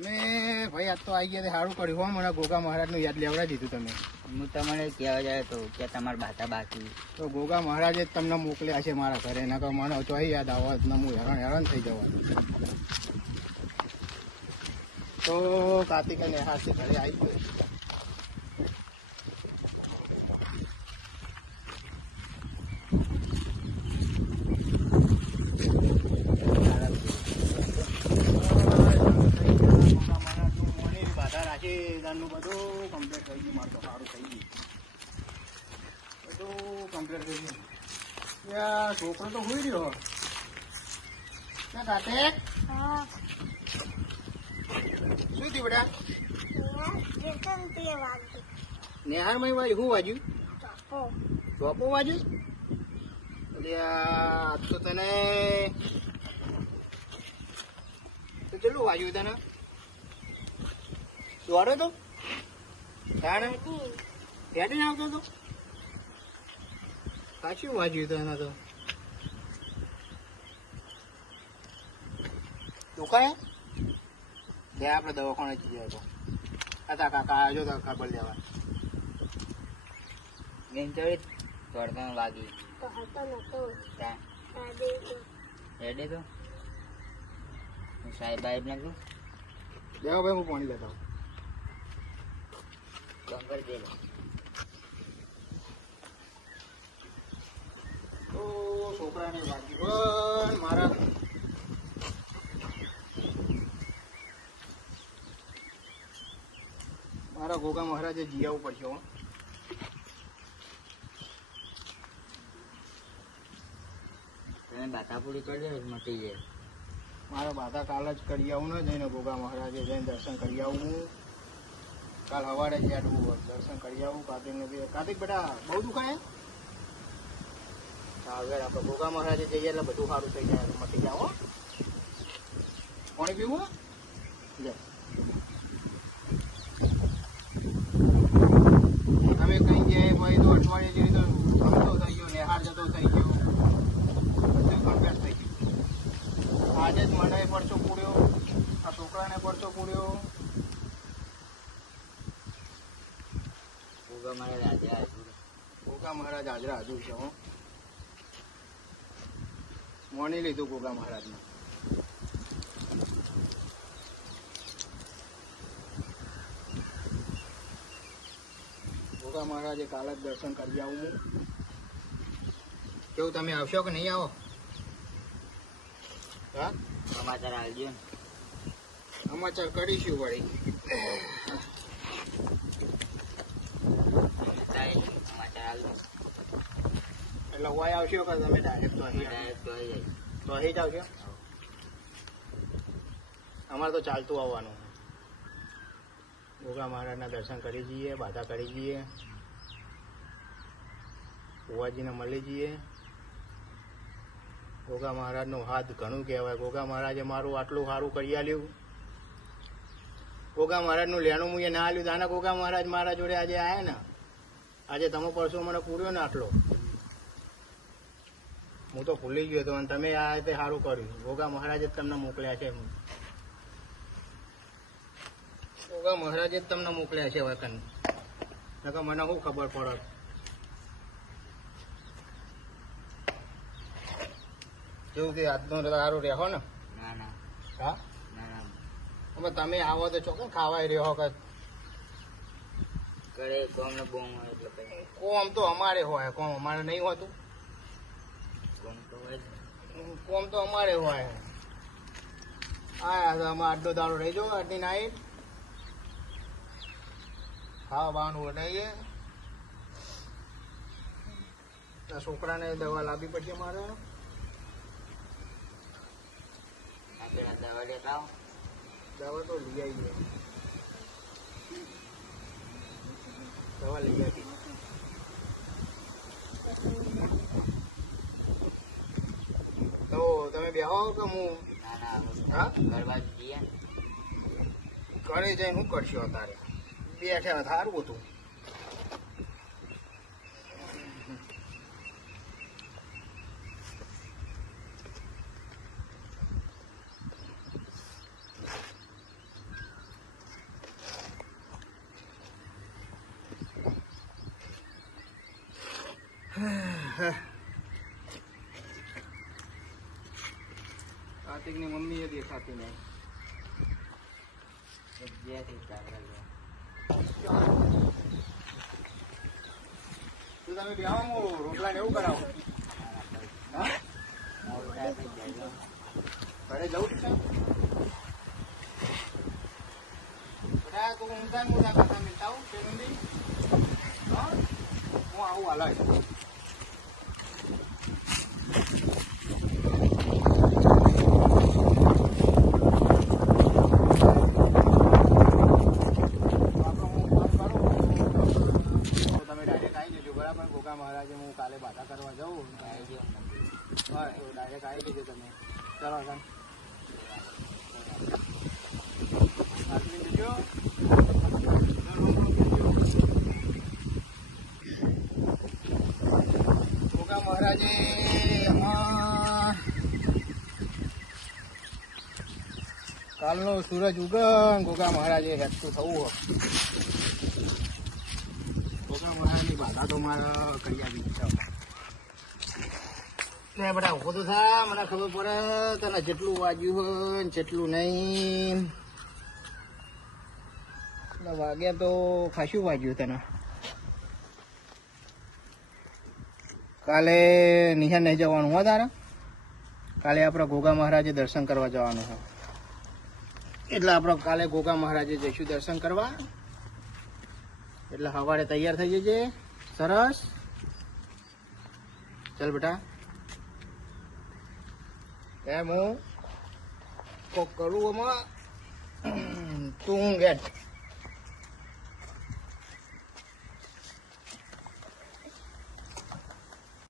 તમે ભાઈ આજ તો આવી ગયા સારું કર્યું હો, મને ગોગા મહારાજનું યાદ લેવડાવી દીધું તમે. હું તમને કહેવા જાય તો કે તમારા બાતા બાકી તો ગોગા મહારાજે જ તમને મોકલ્યા છે મારા ઘરે, એના તો મને ચોઈ યાદ આવવા જ હું હેરાન થઈ જવા. તો કાર્તિક અને હાથથી ઘરે આવી ગયો. બધું કમ્પ્લીટ થઈ ગયું, મારું તો સારું થઈ ગયું, બધું કમ્પ્લીટ થઈ ગયું. ત્યાં છોકરો તો હોઈ રહ્યો ક્યાં કાર્તિક? શું થયું બેટા? નેહારમાં વાજ્યું? શું વાજ્યું? ચોપો વાજ્યું? એટલે આજ તો તને કેટલું વાજ્યું તને? દોડો તો હેડીને આવતો હતો? સાચું વાજ્યું તો એના તો દુખાય બે આપણે દવાખાને જઈએ તો હતા કાકા આવજો તો ખબર લેવા દોડતા વાગી હેડે તો સાહેબ બાહેબ નાખું દેવા ભાઈ હું પાણી લેતા બંગર દે તો છોકરાને વાગ્યું મારા ગોગા મહારાજે જીયાવું પડશે હો. તમે બાતા પૂરી કરી દે મટી જાય. મારા બાધા કાલ જ કરી આવું ને જઈને ગોગા મહારાજે જઈને દર્શન કરી આવું. હું કાલ સવારે જ દર્શન કરી આવું. કાર્તિક બેટા બહુ દુખાય? હવે આપણે ગોગા મહારાજે જઈએ એટલે બધું સારું થઈ જાય, મટી જાઓ. પાણી પીવું? લે તમે કઈ ગયા ભાઈ તો અઠવાડિયે જેવી તો રમતો થઈ ગયો, નેહાર જતો થઈ ગયો, બધું કમ્પ્લીટ થઈ ગયું. આજે જ મને પરચો પૂર્યો, આ છોકરાને પરચો પૂર્યો. ગોગા મહારાજ હાજરા હાજર છે હો. મોની લીધું ગોગા મહારાજને. ગોગા મહારાજે કાલ જ દર્શન કરી આવું હું. કેવું તમે આવશો કે નહીં આવો? હા સમાચાર આવજો ને. સમાચાર કરીશું વળી. સમાચાર આવજો એટલે હોય આવશો કે તમે ડાયરેક્ટ તો અહીં તો અહીં જ આવશો? અમારે તો ચાલતું આવવાનું. ગોગા મહારાજના દર્શન કરી જઈએ, બાધા કરી જઈએ, ભુવાજીને મળી જઈએ. ગોગા મહારાજનો હાથ ઘણું કહેવાય. ગોગા મહારાજે મારું આટલું સારું કરી આલ્યું. ગોગા મહારાજનું લેણું હું એ ના આલ્યું. આના ગોગા મહારાજ મારા જોડે આજે આવ્યા ને, આજે તમે પરસો મને પૂર્યો ને આટલો, હું તો ભૂલી ગયો હતો. અને તમે આ રીતે સારું કર્યું. ગોગા મહારાજે જ તમને મોકલ્યા છે. ગોગા મહારાજે જ તમને મોકલ્યા છે વતન. નકર મને શું ખબર પડત? કેવું કે આજનો સારું રહો ને? ના ના હા ના ના હવે તમે આવો તો ચોક્કસ ખાવાય રહ્યો કે ઘરે કોમ ને બોમ હોય એટલે કઈ કોમ તો અમારે હોય, કોમ અમારે નહીં હોતું. કોમ તો હોય જ. કોમ તો અમારે હોય. હા અમે આટલો દાડો રહી જાઓ, આટલી નાઈટ ખાવા બાવાનું બનાવીએ. છોકરાને દવા લાવવી પડશે મારે. પેલા દવા લેતા આવો. દવા તો લઈ આવીએ, દવા લઈ આવી. તો તમે બેહો કે હું? ના ના હા ઘર બાજુ જઈએ ને. ઘરે જઈને શું કરશો અત્યારે? બેઠા સારું હતું. કાર્તિકની મમ્મી એ દેખાતી નહીં. જગ્યાથી ચાલે છે. તો તમે બેહો, હું રોટલા ને એવું કરાવો. હા? મોડું થાય થઈ જાય છે. ઘરે જવું છે બધા તું ઊંધા ને ઊંધા કરતા મિલતા આવું કે નંદી? હા? હું આવું હાલ જ. તમે ડાયરેક્ટ આવી જજો બરાબર. ગોગા મહારાજે હું કાલે બાધા કરવા જાઉં. આવી ગયો મંદિર. હા તો ડાયરેક્ટ આવી જજો તમે. ચાલો સર આટલી જજો. ગોગા મહારાજે એમાં કાલનો સૂરજ ઉગન ગોગા મહારાજે હેઠું થવું હોય. ગોગા મહારાજની બાધા તો મારે કરી આવી છે. ને બધા ઉભો તો થા, મને ખબર પડે તને જેટલું વાગ્યું હોય ને જેટલું નહીં. વાગ્યા તો ખાસું વાગ્યું તને. કાલે નિહાળ નહીં જવાનું હોય તારે. કાલે આપણે ગોગા મહારાજે દર્શન કરવા જવાનું છે. એટલે આપણે કાલે ગોગા મહારાજે જઈશું દર્શન કરવા. એટલે સવારે તૈયાર થઈ જજે. સરસ. ચાલ બેટા. એમ હું કોક કરું આમાં તું ગેટ